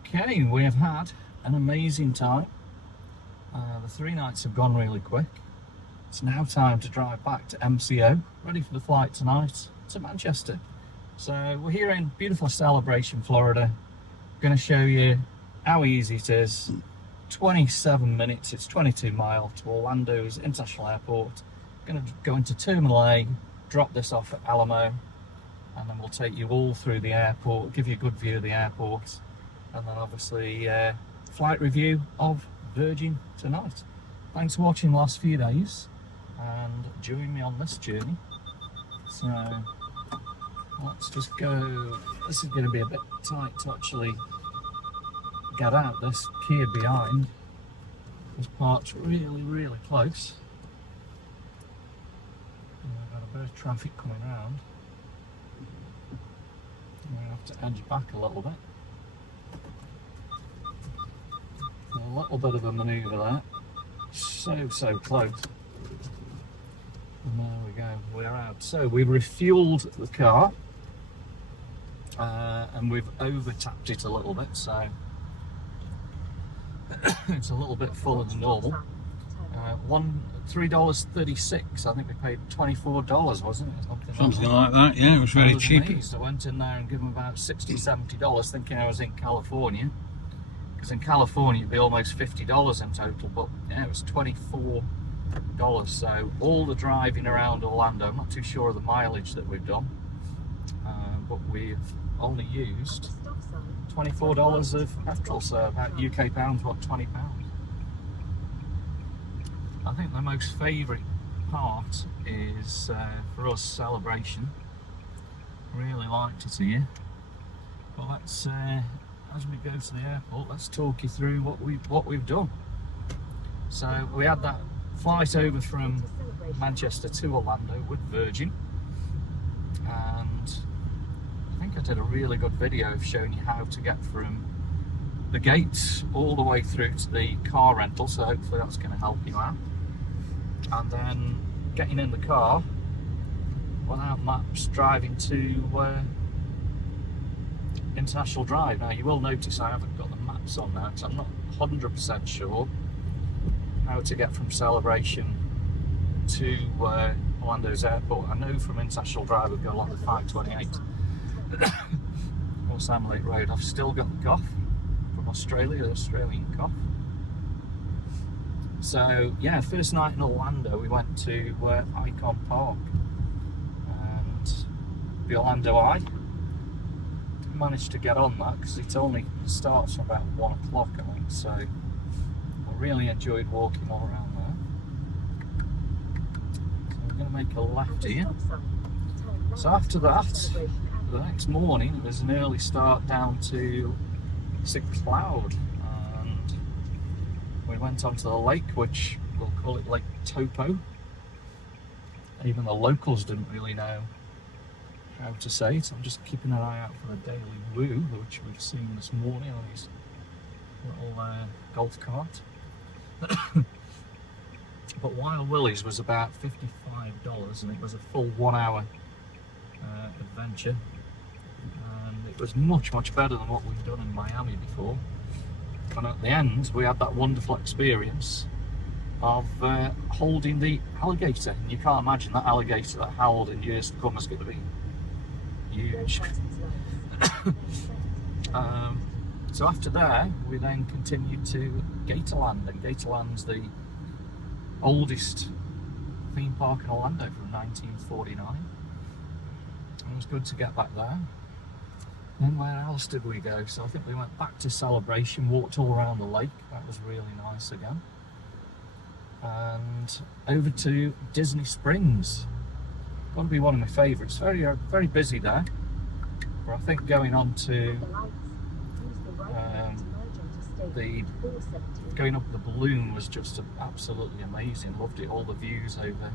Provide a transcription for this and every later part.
Okay, we have had an amazing time. The 3 nights have gone really quick. It's now time to drive back to MCO, ready for the flight tonight to Manchester. So we're here in beautiful Celebration, Florida. I'm going to show you how easy it is. 27 minutes, it's 22 miles to Orlando's International Airport. Going to go into Terminal A, drop this off at Alamo, and then we'll take you all through the airport, give you a good view of the airport, and then obviously flight review of Virgin tonight. Thanks for watching the last few days and join me on this journey. So let's just go. This is going to be a bit tight to actually get out. This Kia behind is parked really close. And we've got a bit of traffic coming round. I'm going to have to edge back a little bit. A little bit of a manoeuvre there. So close. And there we go, we're out. So we've refueled the car and we've over tapped it a little bit, so it's a little bit fuller than normal. $3.36. I think we paid $24, wasn't it? Something like that, yeah. It was very cheap. Amazed. I went in there and gave them about $60-70, thinking I was in California. Because in California it'd be almost $50 in total, but yeah, it was $24. So all the driving around Orlando, I'm not too sure of the mileage that we've done, but we've only used $24 of petrol, so about UK pounds, what, £20. I think the most favourite part is for us Celebration. Really liked it here, but let's as we go to the airport, let's talk you through what we've done. So we had that flight over from Manchester to Orlando with Virgin, and I think I did a really good video of showing you how to get from the gates all the way through to the car rental, so hopefully that's going to help you out. And then getting in the car without maps, driving to International Drive. Now you will notice I haven't got the maps on there because I'm not 100% sure how to get from Celebration to Orlando's airport. I know from International Drive we've got along the 528 or Sam Lake Road. I've still got the cough from Australia, the Australian cough. So yeah, first night in Orlando we went to Icon Park and the Orlando Eye. Didn't manage to get on that because it only starts from about 1 o'clock, I think, so I really enjoyed walking all around there. So we're going to make a left here. So after that, the next morning it was an early start down to St. Cloud. We went onto the lake, which we'll call it Lake Topo. Even the locals didn't really know how to say it. I'm just keeping an eye out for the Daily Woo, which we've seen this morning on his little golf cart. But Wild Willie's was about $55 and it was a full 1 hour adventure. And it was much better than what we've done in Miami before. And at the end we had that wonderful experience of holding the alligator, and you can't imagine that alligator that howled in years to come is going to be huge. So after there we then continued to Gatorland, and Gatorland's the oldest theme park in Orlando from 1949. It was good to get back there. Then where else did we go? So I think we went back to Celebration, walked all around the lake. That was really nice again. And over to Disney Springs. Got to be one of my favourites. Very busy there. But I think going on to going up the balloon was just absolutely amazing. Loved it. All the views over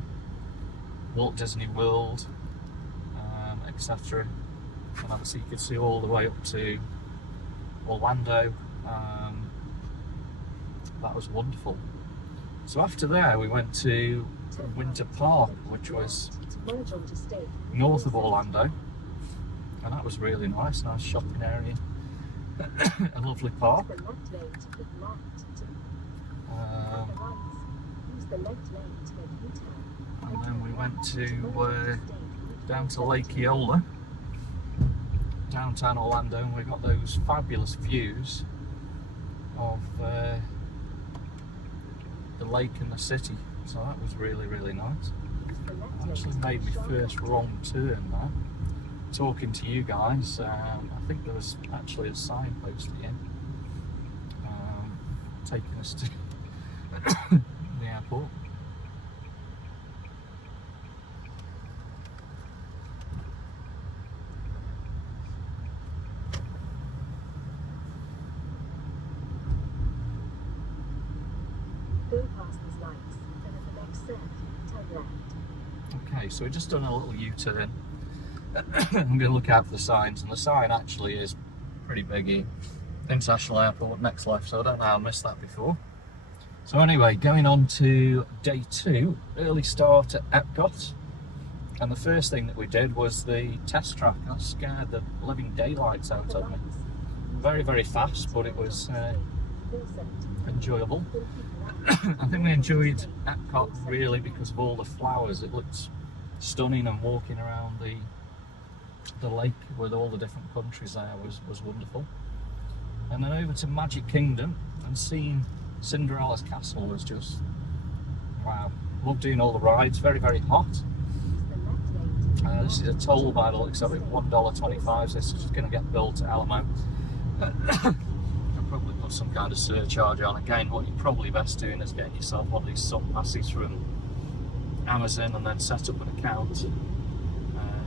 Walt Disney World, etc. And obviously you could see all the way up to Orlando. That was wonderful. So after there we went to Winter Park, which was north of Orlando, and that was really nice shopping area. a lovely park. And then we went to down to Lake Eola, downtown Orlando, and we got those fabulous views of the lake and the city. So that was really, really nice. Actually made my first wrong turn there. Talking to you guys, I think there was actually a signpost here taking us to the airport. Go past these lights, and at the next set, turn left. Okay, so we've just done a little U-turn. I'm going to look out for the signs, and the sign actually is pretty big here. International Airport, next left, so I don't know how I missed that before. So anyway, going on to day 2, early start at Epcot. And the first thing that we did was the test track. That scared the living daylights out of me. Very, very fast, but it was enjoyable. I think we enjoyed Epcot really because of all the flowers. It looked stunning, and walking around the lake with all the different countries there was wonderful. And then over to Magic Kingdom and seeing Cinderella's castle was just wow. Loved doing all the rides. Very, very hot. This is a toll by the looks of it, $1.25. This is going to get built at Alamo. I'll probably put some kind of surcharge on. Again, what you're probably best doing is getting yourself one of these sun passes from Amazon and then set up an account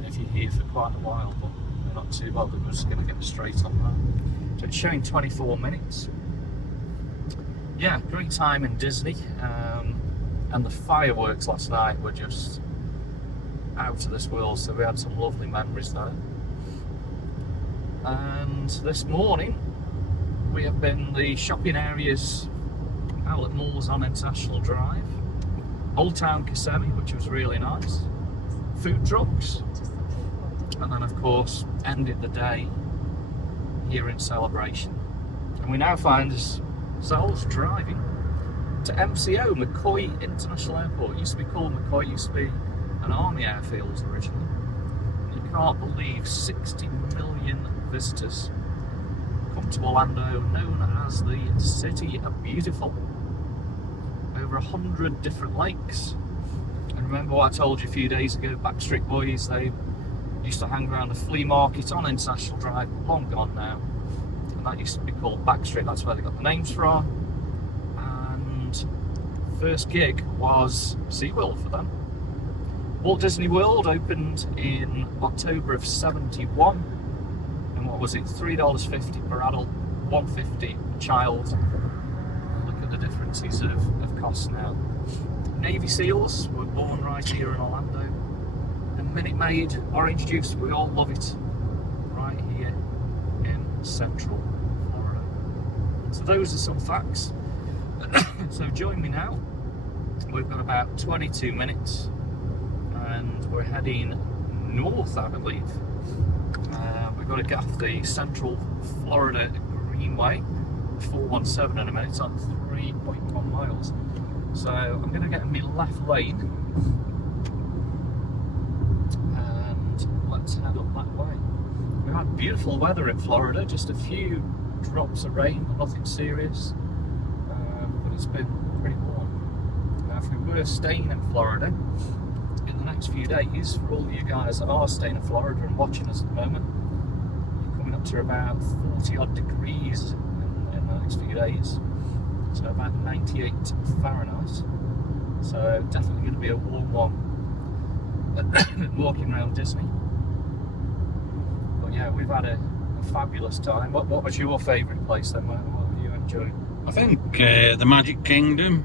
if you're here for quite a while, but they're not too bad. We're just going to get straight on that. So it's showing 24 minutes. Yeah, great time in Disney, and the fireworks last night were just out of this world, so we had some lovely memories there. And this morning we have been the shopping areas, outlet malls on International Drive, Old Town Kissimmee, which was really nice, food trucks, and then of course ended the day here in Celebration. And we now find ourselves driving to MCO, McCoy International Airport. It used to be called McCoy, it used to be an army airfield originally. You can't believe 60 million visitors come to Orlando, known as the City of Beautiful. Over 100 different lakes. And remember what I told you a few days ago, Backstreet Boys, they used to hang around the flea market on International Drive, long gone now. And that used to be called Backstreet, that's where they got the names from. And first gig was SeaWorld for them. Walt Disney World opened in October of '71, and what was it, $3.50 per adult, $1.50 per child. Look at the differences of cost now. Navy SEALs were born right here in Orlando, and Minute Maid orange juice, we all love it, right here in Central Florida. So those are some facts. So join me now. We've got about 22 minutes. And we're heading north, I believe. We've got to get off the Central Florida Greenway, 417 in a minute, it's on 3.1 miles. So I'm going to get in my left lane and let's head up that way. We had beautiful weather in Florida, just a few drops of rain, but nothing serious. But it's been pretty warm. Now, if we were staying in Florida, in the next few days, for all of you guys that are staying in Florida and watching us at the moment, you're coming up to about 40 odd degrees in the next few days, so about 98 Fahrenheit. So definitely going to be a warm one walking around Disney. But yeah, we've had a fabulous time. What was your favourite place then? What have you enjoyed? I think the Magic Kingdom,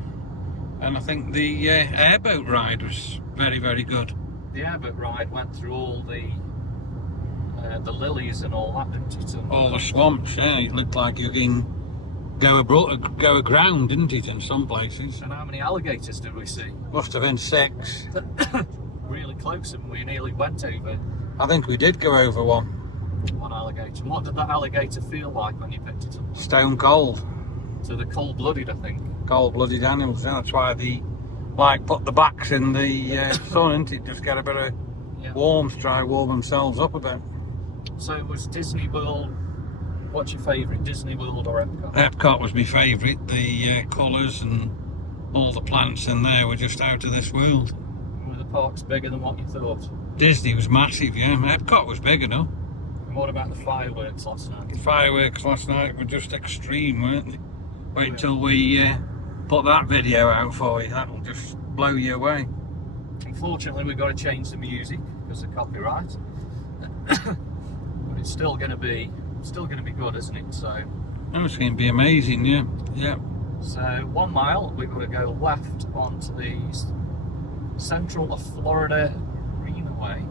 and I think the airboat ride was very, very good. The airboat ride went through all the lilies and all that, didn't it? All the swamps, yeah. It looked like you can go aground, didn't it, in some places? And how many alligators did we see? Must have been 6. Really close, and we nearly went over. I think we did go over one. One alligator. What did that alligator feel like when you picked it up? Stone cold. So they're cold-blooded, I think. Cold-blooded animals. That's why they like put the backs in the sun, isn't it? Just get a bit of warmth, try to warm themselves up a bit. So it was Disney World. What's your favourite, Disney World or Epcot? Epcot was my favourite. The colours and all the plants in there were just out of this world. Were the parks bigger than what you thought? Disney was massive, yeah. Epcot was bigger, no? And what about the fireworks last night? The fireworks last night were just extreme, weren't they? Wait until we put that video out for you. That'll just blow you away. Unfortunately, we've got to change the music because of copyright. But it's still going to be good, isn't it? So. Oh, it's going to be amazing, yeah. Yeah. So 1 mile, we've got to go left onto the Central of Florida Greenway.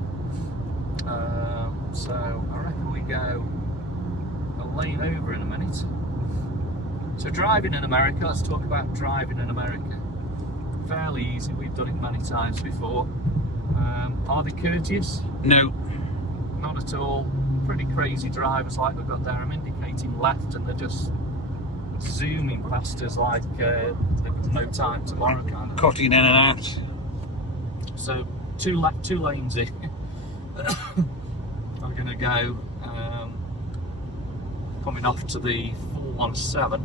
So I reckon we go a lane over in a minute. So driving in America, let's talk about driving in America. Fairly easy, we've done it many times before. Are they courteous? No. Not at all. Pretty crazy drivers like we've got there. I'm indicating left and they're just zooming past us like they've got no time tomorrow kind of. Cutting in and out. So 2 left, 2 lanes in. I'm going to go coming off to the 417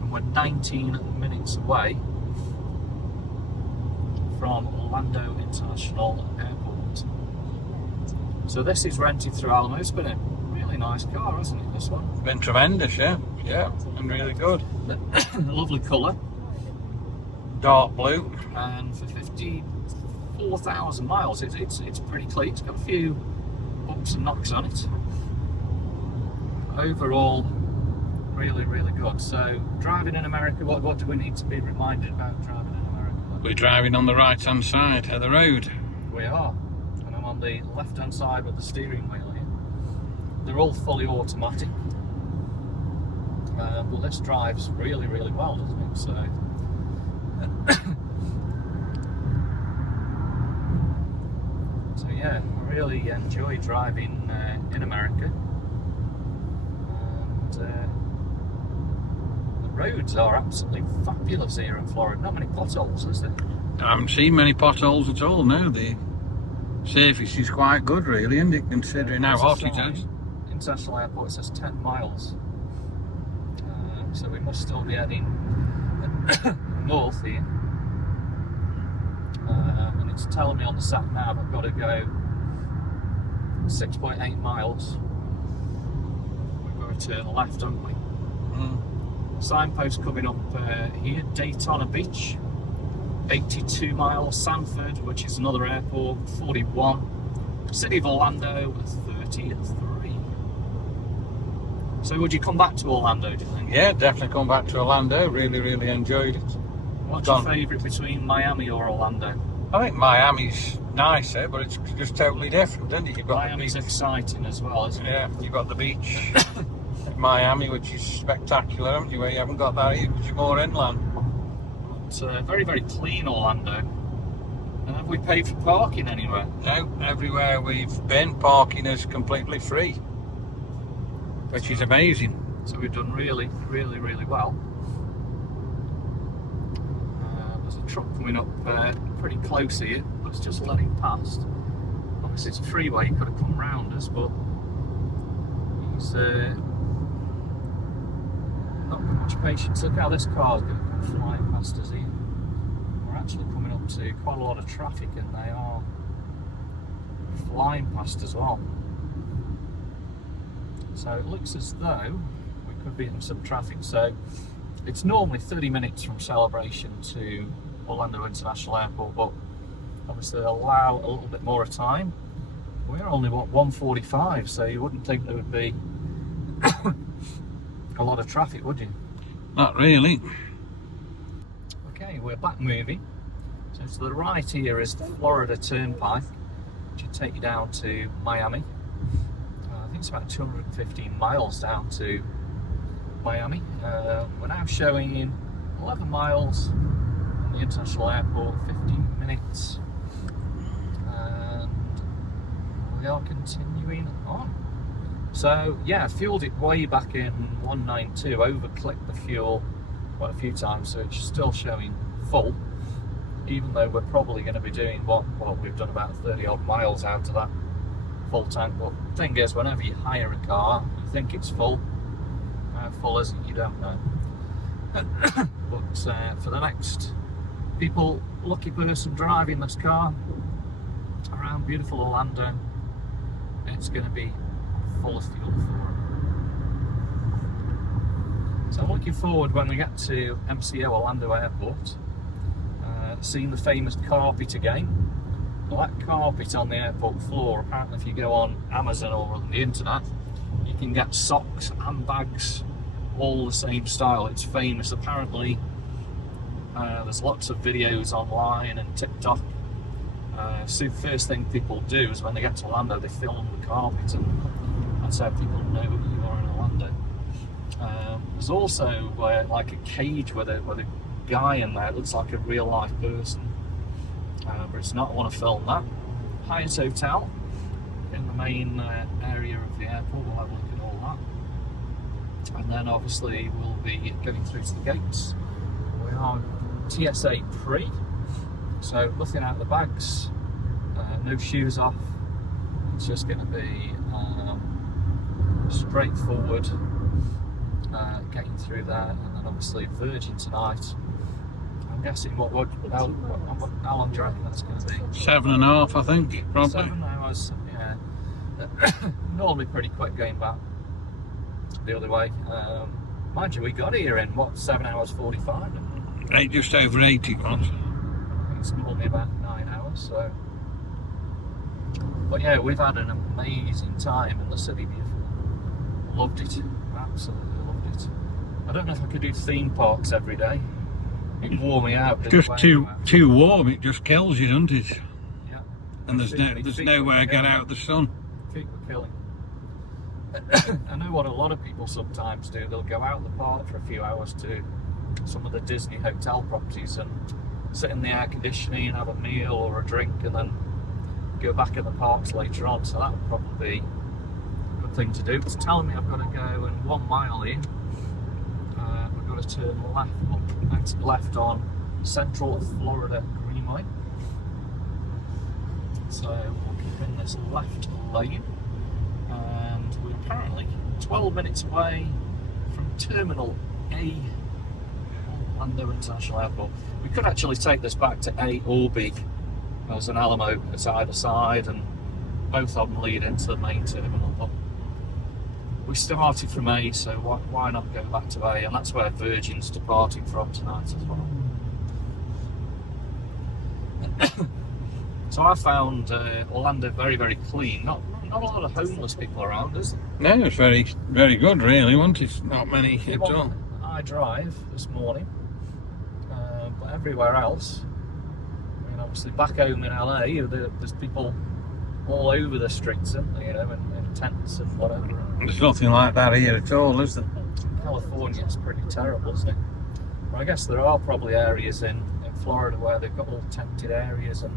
and we're 19 minutes away from Orlando International Airport. So this is rented through Alamo. It's been a really nice car, hasn't it, this one? It's been tremendous, yeah. Yeah, and really good. Lovely colour. Dark blue. And for 54,000 miles, it's pretty clean. It's got a few bumps and knocks on it. Overall, really, really good. So, driving in America, what do we need to be reminded about driving in America? We're driving on the right-hand side of the road. We are. And I'm on the left-hand side with the steering wheel here. They're all fully automatic. But this drives really, really well, doesn't it? So, so yeah, I really enjoy driving in America. And the roads are absolutely fabulous here in Florida. Not many potholes, is there? I haven't seen many potholes at all, no. The surface is quite good, really, isn't it, considering how hot it is. International Airport says 10 miles. So we must still be heading north here. And it's telling me on the sat nav I've got to go 6.8 miles. We've got to turn left, haven't we? Signpost coming up here, Daytona Beach, 82 miles, Sanford, which is another airport, 41, City of Orlando, 33. So would you come back to Orlando, do you think? Yeah, definitely come back to Orlando. Really, really enjoyed it. What's your favourite between Miami or Orlando? I think Miami's nicer, but it's just totally different, isn't it? You've got Miami's exciting as well, isn't it? Yeah, you've got the beach in Miami, which is spectacular, haven't you? Where you haven't got that here, because you're more inland. But very, very clean Orlando. And have we paid for parking anywhere? No, everywhere we've been, parking is completely free, which is amazing. So we've done really, really, really well. There's a truck coming up pretty close here, but it's just letting past. Obviously it's a freeway, he could have come round us, but he's not got much patience. Look how this car's going to come flying past us here. We're actually coming up to quite a lot of traffic and they are flying past as well. So it looks as though we could be in some traffic. So it's normally 30 minutes from Celebration to Orlando International Airport, but obviously they allow a little bit more time. We're only, 1:45, so you wouldn't think there would be a lot of traffic, would you? Not really. Okay, we're back moving. So to the right here is the Florida Turnpike, which will take you down to Miami. I think it's about 215 miles down to Miami. We're now showing 11 miles from the International Airport, 15 minutes. And we are continuing on. So yeah, fueled it way back in 192, over-clicked the fuel quite a few times, so it's still showing full, even though we're probably going to be doing what we've done about 30 odd miles out of that full tank. But the thing is, whenever you hire a car, you think it's full. How full is it? You don't know. But for the next lucky person driving this car around beautiful Orlando, it's going to be full of fuel for them. So I'm looking forward when we get to MCO Orlando Airport, seeing the famous carpet again. Well, that carpet on the airport floor, apparently if you go on Amazon or on the internet, you can get socks and bags all the same style. It's famous. Apparently there's lots of videos online and TikTok. So the first thing people do is when they get to Orlando, they film the carpet, and that's how people know you are in Orlando. There's also like a cage with a guy in there. It looks like a real life person, but it's not. I want to film that. Hyatt Hotel in the main area of the airport. We'll have a look at all that, and then obviously we'll be going through to the gates. We are TSA pre, so nothing out of the bags, no shoes off. It's just going to be straightforward getting through there, and then obviously Virgin tonight. I'm guessing how long do you reckon that's going to be? 7.5, I think, probably. 7 hours, yeah. Normally pretty quick going back the other way. Mind you, we got here in 7 hours 45? Just over 80 once. I think it's normally about 9 hours, so. But yeah, we've had an amazing time in the city. Beautiful. Loved it. Absolutely loved it. I don't know if I could do theme parks every day. It'd wore me out. Just too warm. It just kills you, doesn't it? Yeah. And there's nowhere to get out of the sun. Feet were killing. I know what a lot of people sometimes do. They'll go out the park for a few hours to some of the Disney hotel properties and sit in the air conditioning and have a meal or a drink, and then go back in the parks later on. So that would probably be a good thing to do. It's telling me I've got to go, and 1 mile in, we've got to turn left on Central Florida Greenway. So we'll keep in this left lane, and we're apparently 12 minutes away from Terminal A, Orlando International Airport. We could actually take this back to A or B. There's an Alamo at either side, and both of them lead into the main terminal. But we started from A, so why not go back to A? And that's where Virgin's departing from tonight as well. So I found Orlando very, very clean. Not a lot of homeless people around, is there? No, it's very, very good, really. Wasn't it? Not many at all. I drive this morning, but everywhere else, I mean, obviously back home in LA, there's people all over the streets, isn't there, in tents and whatever. There's nothing like that here at all, is there? California, it's pretty terrible, isn't it? Well, I guess there are probably areas in Florida where they've got all tented areas and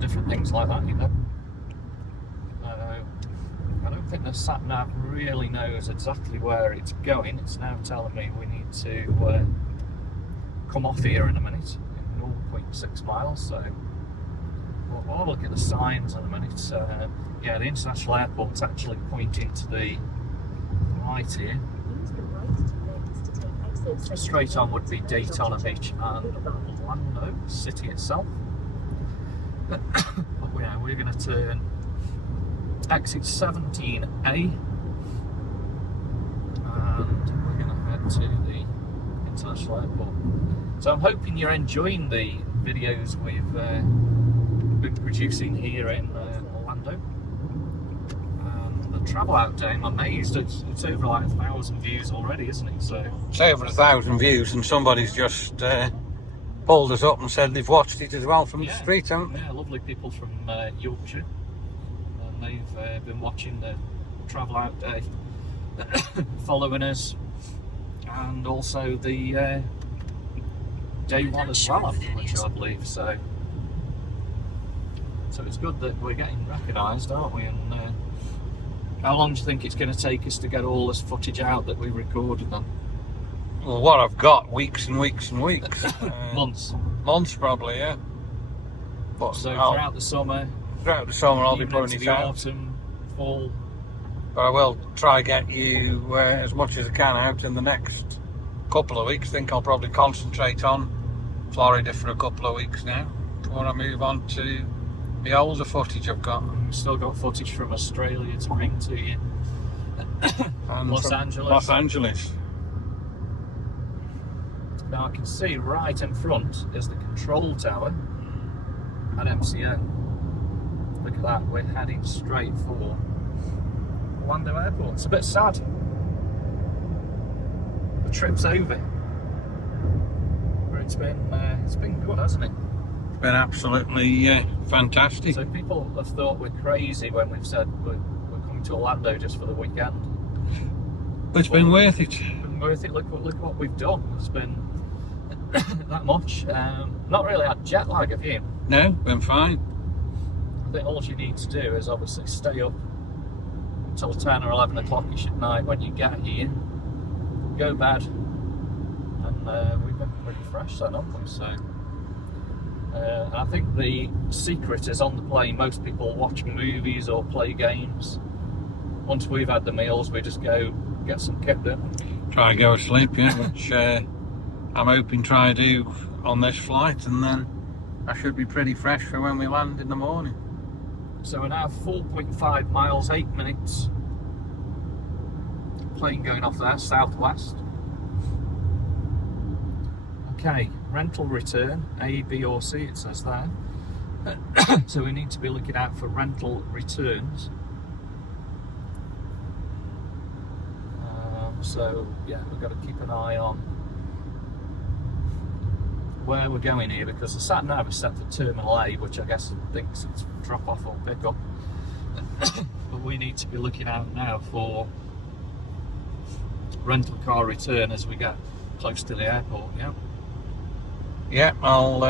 different things like that, I don't think the sat-nav really knows exactly where it's going. It's now telling me we need to come off here in a minute, in 0.6 miles, so we'll have a look at the signs in a minute. Yeah, the international airport's actually pointing to the right here. Straight on would be Daytona Beach and Orlando City itself. But yeah, we're going to turn exit 17A, and we're going to head to the international airport. So I'm hoping you're enjoying the videos we've been producing here in Orlando. The travel out day, I'm amazed, it's over like 1,000 views already, isn't it? So it's over 1,000 views, and somebody's just pulled us up and said they've watched it as well from the street, haven't they? Yeah, lovely people from Yorkshire. They've been watching the travel out day, following us, and also the day one as well, which I believe. So it's good that we're getting recognised, aren't we? And How long do you think it's going to take us to get all this footage out that we recorded then? Well, what I've got, weeks and weeks and weeks. Months. Months probably, yeah. But So I'll throughout the summer, I'll be even putting into it the out. autumn, fall. But I will try get you as much as I can out in the next couple of weeks. I think I'll probably concentrate on Florida for a couple of weeks now before I move on to the older footage I've got. We've still got footage from Australia to bring to you. And Los from Angeles. Los Angeles. Now I can see right in front is the control tower at MCO. Look at that, we're heading straight for Orlando Airport. It's a bit sad. The trip's over. But it's been good, hasn't it? It's been absolutely fantastic. So people have thought we're crazy when we've said we're coming to Orlando just for the weekend. But it's been worth it. It's been worth it. Look what we've done. It's been that much. Not really had jet lag, have you? No, been fine. I think all you need to do is obviously stay up until 10 or 11 o'clock-ish at night when you get here, go bed, and we've been pretty fresh then, haven't we? So, and I think the secret is on the plane. Most people watch movies or play games. Once we've had the meals, we just go get some kit in. Try to go to sleep, yeah, which I'm hoping try to do on this flight, and then I should be pretty fresh for when we land in the morning. So we're now 4.5 miles, 8 minutes. Plane going off there, southwest. Okay, rental return, A, B or C it says there. So we need to be looking out for rental returns. So yeah, we've got to keep an eye on where we're going here, because the sat nav is set for Terminal A, which I guess thinks it's drop off or pick up. But we need to be looking out now for rental car return as we get close to the airport. Yeah. Yeah, I'll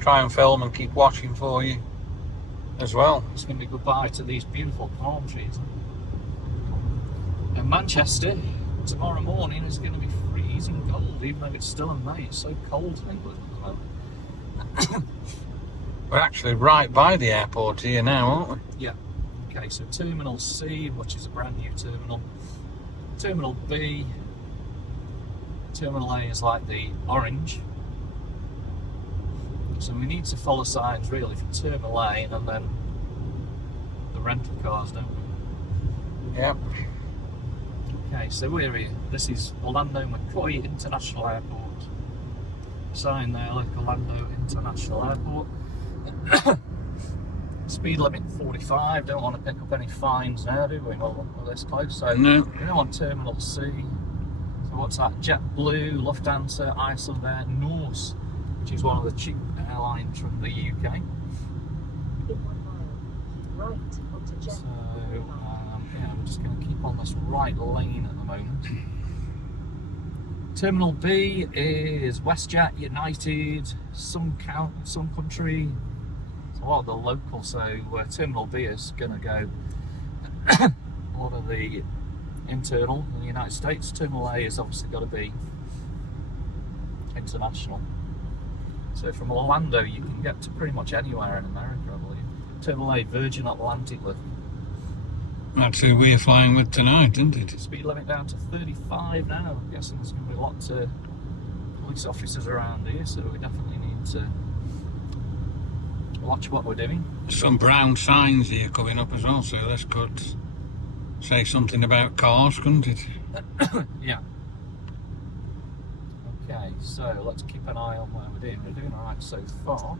try and film and keep watching for you as well. It's going to be goodbye to these beautiful palm trees. And Manchester tomorrow morning is going to be freezing cold, even though it's still in May. It's so cold in England at the moment. We're actually right by the airport here now, aren't we? Yeah. Okay, so Terminal C, which is a brand new terminal. Terminal B. Terminal A is like the orange. So we need to follow signs really for Terminal A and then the rental cars, don't we? Yep. Okay, so we're here. This is Orlando MCO International Airport. Sign there, like Orlando International Airport. Speed limit 45. Don't want to pick up any fines now, do we? Well, we're this close. So No. we're now on Terminal C. So what's that? JetBlue, Lufthansa, Iceland Air, Norse, which is one of the cheap airlines from the UK. In 1 mile, right onto Jet. So yeah, I'm just going to keep on this right lane at the moment. Terminal B is WestJet, United, Sun Country. So a lot of the local. So Terminal B is going to go a lot of the internal in the United States. Terminal A has obviously got to be international. So from Orlando you can get to pretty much anywhere in America, I believe. Terminal A, Virgin Atlantic lift. That's who we're flying with tonight, isn't it? Speed limit down to 35 now. I'm guessing there's going to be lots of police officers around here, so we definitely need to watch what we're doing. Some brown signs here coming up as well, so this could say something about cars, couldn't it? Yeah. Okay, so let's keep an eye on where we're doing. We're doing alright so far.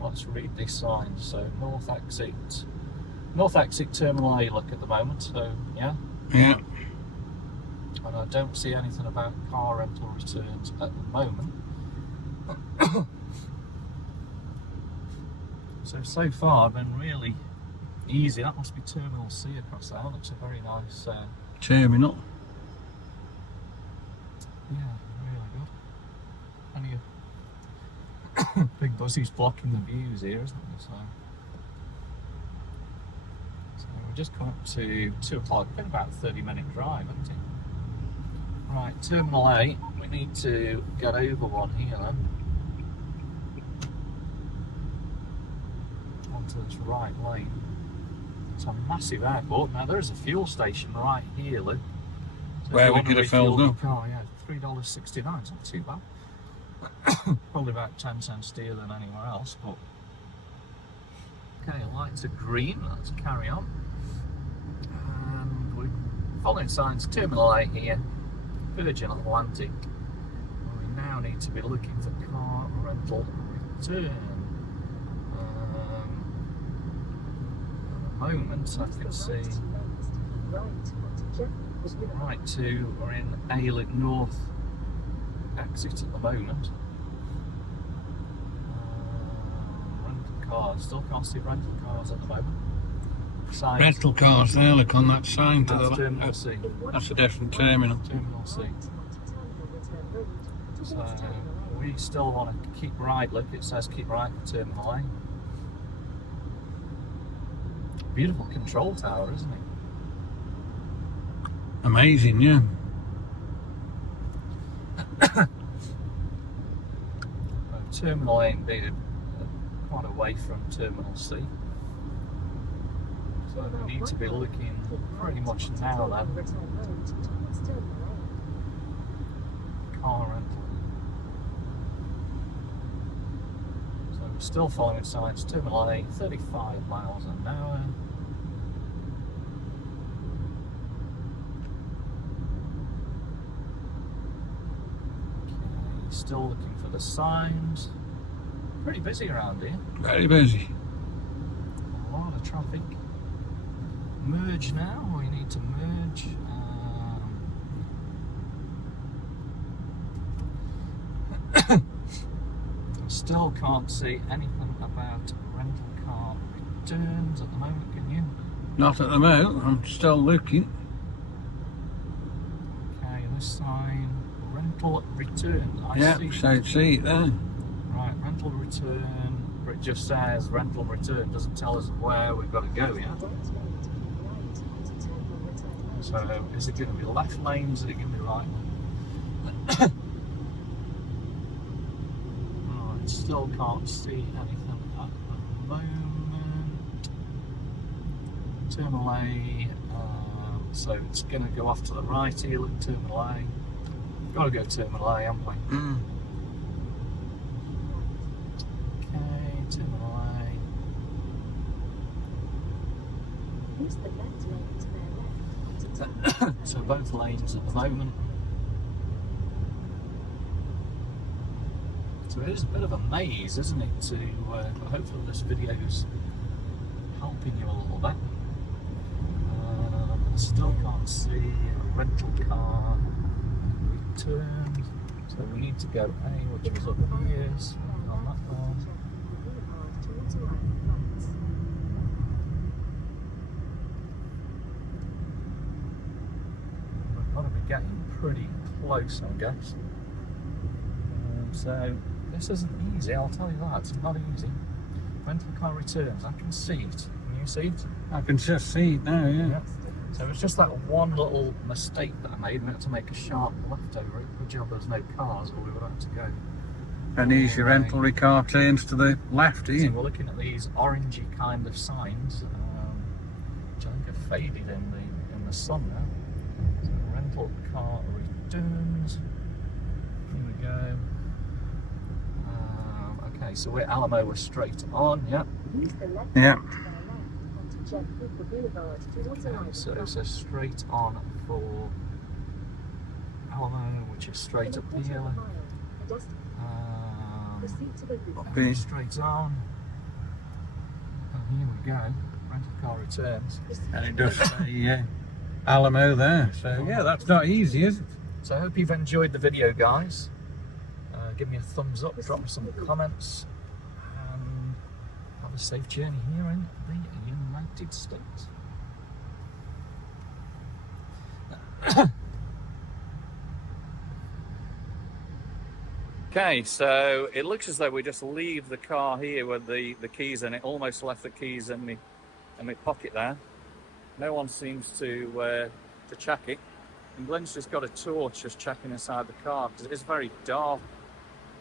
Let's read these signs. So North exit Terminal A look at the moment, so yeah. Yeah. And I don't see anything about car rental returns at the moment. So far I've been really easy. That must be Terminal C across there. Looks a very nice Terminal. yeah, really good. And you big buses blocking the views here, isn't there? So we've just come up to 2 o'clock. Been about a 30-minute drive, hasn't it? Right, Terminal A. We need to get over one here then. Onto this right lane. It's a massive airport. Now there is a fuel station right here, Luke. So Where we could have filled up. Car, yeah, $3.69. It's not too bad. Probably about 10 cents dearer than anywhere else, but okay, lights are green. Let's carry on. And we're following signs. Terminal A here, Virgin Atlantic. We now need to be looking for car rental return. At the moment, I can see right two are in Ayling North exit at the moment. Rental cars, still can't see rental cars at the moment. Signs. Rental cars there, look on that sign to That's the Terminal left. C. That's a different terminal. Terminal C. So we still want to keep right, look, it says keep right for Terminal A. Beautiful control tower, isn't it? Amazing, yeah. Terminal A indeed quite away from Terminal C. So we need to be looking pretty much now then. Car rental. So we're still following signs. Terminal A, 35 miles an hour. Still looking for the signs. Pretty busy around here. Very busy. A lot of traffic. Merge now. We need to merge. Still can't see anything about rental car returns at the moment. Can you? Not at the moment. I'm still looking. Okay, this sign. Rental return. Yeah, so see it there. Right, rental return. But it just says rental return. Doesn't tell us where we've got to go yet. So is it going to be left lanes? Is it going to be right? Right, still can't see anything at the moment. Terminal A. So it's going to go off to the right here. Look, Terminal A. Got to go Terminal A, haven't we? Okay, Terminal A. Use the left lane to their left. So both lanes at the moment. So it is a bit of a maze, isn't it? To hopefully this video's helping you a little bit. I still can't see a rental car return. So we need to go A, which was up here, so on that one. We've got to be getting pretty close, I guess. So this isn't easy, I'll tell you that. It's not easy. Rental car returns, I can see it. Can you see it? I can just see it now, yeah. Yeah. So it's just that one little mistake that I made. We had to make a sharp left over it. Good job there's no cars, or we would have to go. And these your rental car turns to the left, So here. we're looking at these orangey kind of signs, which I think are faded in the sun now. So rental car returns. Here we go. Okay, so we're Alamo. We're straight on. Yeah. Use the left Yeah. lane to their left onto Jet Cooper Boulevard towards Okay, Alamo. so it's a straight on for Alamo, which is straight up here. Proceed to the Up route. here. Straight on. And here we go. Rental car returns. And it does say Alamo there. So yeah, that's not easy, is it? So I hope you've enjoyed the video, guys. Give me a thumbs up, drop me some comments, and have a safe journey here in the United States. Okay, so it looks as though we just leave the car here with the keys in it. Almost left the keys in my pocket there. No one seems to check it. And Glenn's just got a torch just checking inside the car because it is very dark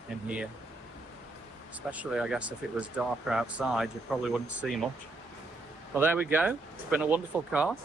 in here. Especially, I guess, if it was darker outside, you probably wouldn't see much. Well, there we go. It's been a wonderful car.